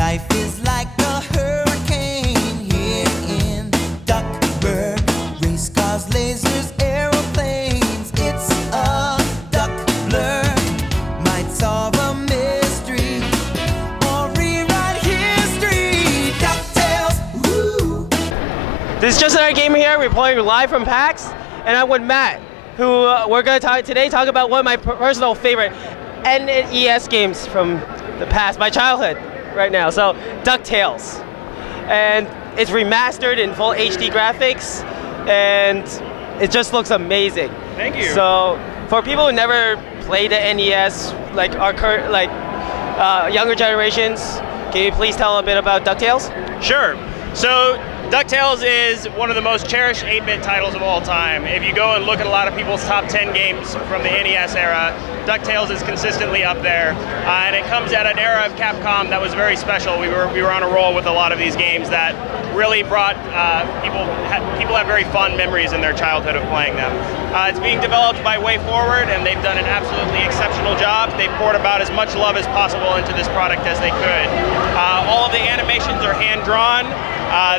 Life is like a hurricane here in Duckburg. Race cars, lasers, aeroplanes. It's a duck blur. Might solve a mystery or rewrite history. DuckTales, woo! This is just another game here. We're playing live from PAX, and I'm with Matt, who we're going to talk about one of my personal favorite NES games from the past, my childhood right now. So DuckTales, and it's remastered in full HD graphics, and it just looks amazing. Thank you. So for people who never played the NES, like our current, younger generations, can you please tell a bit about DuckTales? Sure. So DuckTales is one of the most cherished 8-bit titles of all time. If you go and look at a lot of people's top 10 games from the NES era, DuckTales is consistently up there. And it comes at an era of Capcom that was very special. We were on a roll with a lot of these games that really brought people have very fond memories in their childhood of playing them. It's being developed by WayForward, and they've done an absolutely exceptional job. They've poured about as much love as possible into this product as they could. All of the animations are hand-drawn.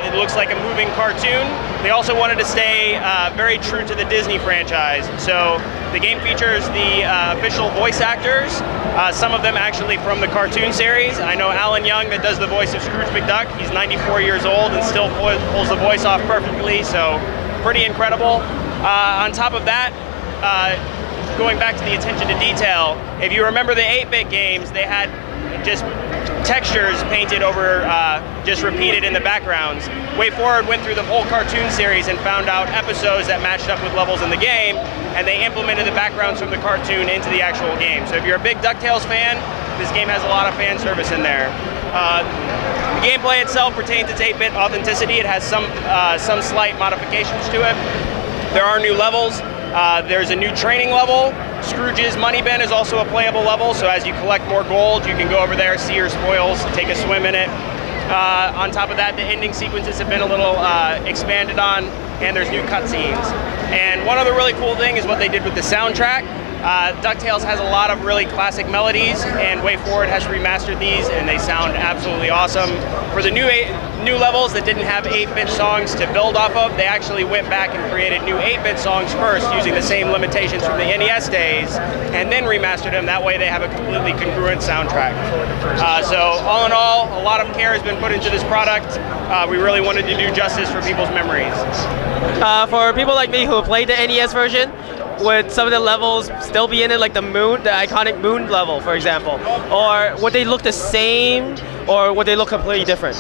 It looks like a moving cartoon. They also wanted to stay very true to the Disney franchise. So the game features the official voice actors, some of them actually from the cartoon series. I know Alan Young, that does the voice of Scrooge McDuck. He's 94 years old and still pulls the voice off perfectly, so pretty incredible. On top of that, going back to the attention to detail, if you remember the 8-bit games, they had just textures painted over, just repeated in the backgrounds. WayForward went through the whole cartoon series and found out episodes that matched up with levels in the game, and they implemented the backgrounds from the cartoon into the actual game. So if you're a big DuckTales fan, this game has a lot of fan service in there. The gameplay itself retains its 8-bit authenticity. It has some slight modifications to it. There are new levels. There's a new training level. Scrooge's Money Bin is also a playable level, so as you collect more gold, you can go over there, see your spoils, take a swim in it. On top of that, the ending sequences have been a little expanded on, and there's new cutscenes. And one other really cool thing is what they did with the soundtrack. DuckTales has a lot of really classic melodies, and WayForward has remastered these, and they sound absolutely awesome. For the new levels that didn't have 8-bit songs to build off of, they actually went back and created new 8-bit songs first, using the same limitations from the NES days, and then remastered them. That way they have a completely congruent soundtrack. So all in all, a lot of care has been put into this product. We really wanted to do justice for people's memories. For people like me who played the NES version, would some of the levels still be in it, like the moon, the iconic moon level, for example? Or would they look the same, or would they look completely different?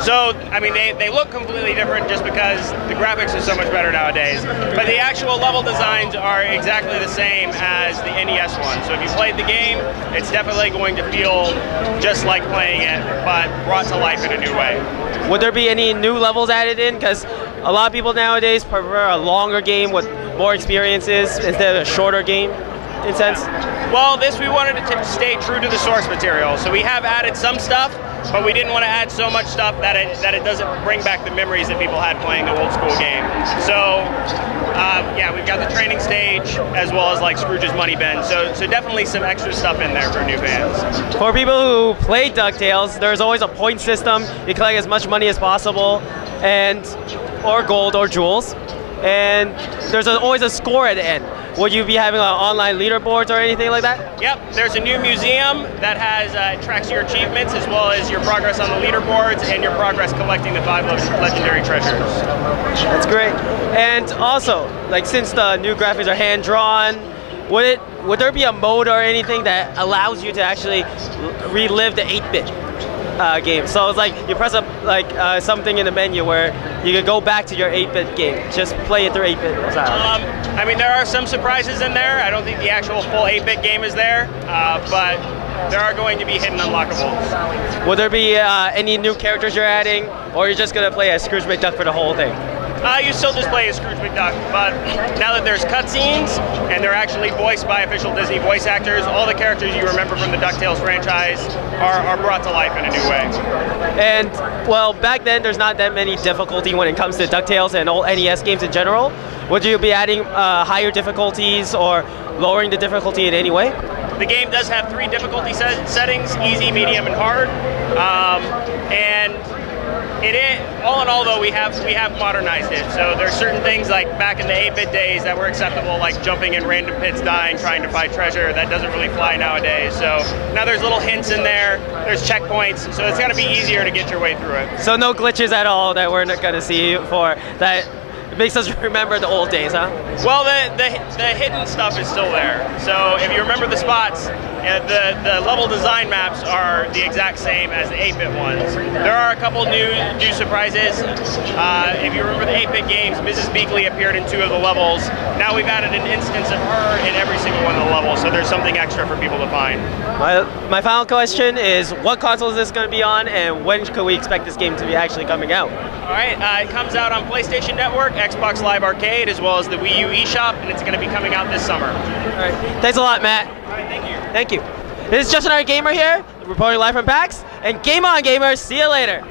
So, I mean, they look completely different just because the graphics are so much better nowadays. But the actual level designs are exactly the same as the NES one. So if you played the game, it's definitely going to feel just like playing it, but brought to life in a new way. Would there be any new levels added in? Because a lot of people nowadays prefer a longer game with more experiences instead of a shorter game, in a sense. Well, we wanted to stay true to the source material. So we have added some stuff, but we didn't want to add so much stuff that it doesn't bring back the memories that people had playing the old school game. So yeah, we've got the training stage as well as like Scrooge's Money Bin. So definitely some extra stuff in there for new fans. For people who play DuckTales, there's always a point system. You collect as much money as possible, or gold or jewels. And there's always a score at the end. Would you be having online leaderboards or anything like that? Yep, there's a new museum that tracks your achievements as well as your progress on the leaderboards and your progress collecting the 5 legendary treasures. That's great. And also, like, since the new graphics are hand-drawn, would there be a mode or anything that allows you to actually relive the 8-bit game? So it's like you press something in the menu where you could go back to your 8-bit game, just play it through 8-bit style. I mean, there are some surprises in there. I don't think the actual full 8-bit game is there, but there are going to be hidden unlockables. Will there be any new characters you're adding, or are you just going to play as Scrooge McDuck for the whole thing? You still just play as Scrooge McDuck, but now that there's cutscenes, and they're actually voiced by official Disney voice actors, all the characters you remember from the DuckTales franchise are brought to life in a new way. And, well, back then there's not that many difficulty when it comes to DuckTales and all NES games in general. Would you be adding higher difficulties or lowering the difficulty in any way? The game does have 3 difficulty settings: easy, medium, and hard. And all in all, though, we have modernized it. So there's certain things like back in the 8-bit days that were acceptable, like jumping in random pits, dying, trying to find treasure. That doesn't really fly nowadays. So now there's little hints in there. There's checkpoints, so it's gonna be easier to get your way through it. So no glitches at all that we're not gonna see for that. It makes us remember the old days, huh? Well, the hidden stuff is still there. So if you remember the spots, the level design maps are the exact same as the 8-bit ones. There are a couple new surprises. If you remember the 8-bit games, Mrs. Beakley appeared in 2 of the levels. Now we've added an instance of her in every single one of the levels, so there's something extra for people to find. My final question is, what console is this going to be on, and when can we expect this game to be actually coming out? All right, it comes out on PlayStation Network, Xbox Live Arcade, as well as the Wii U eShop, and it's going to be coming out this summer. All right, thanks a lot, Matt. All right, thank you. Thank you. This is Just Another Gamer here, reporting live from PAX, and game on, gamers. See you later.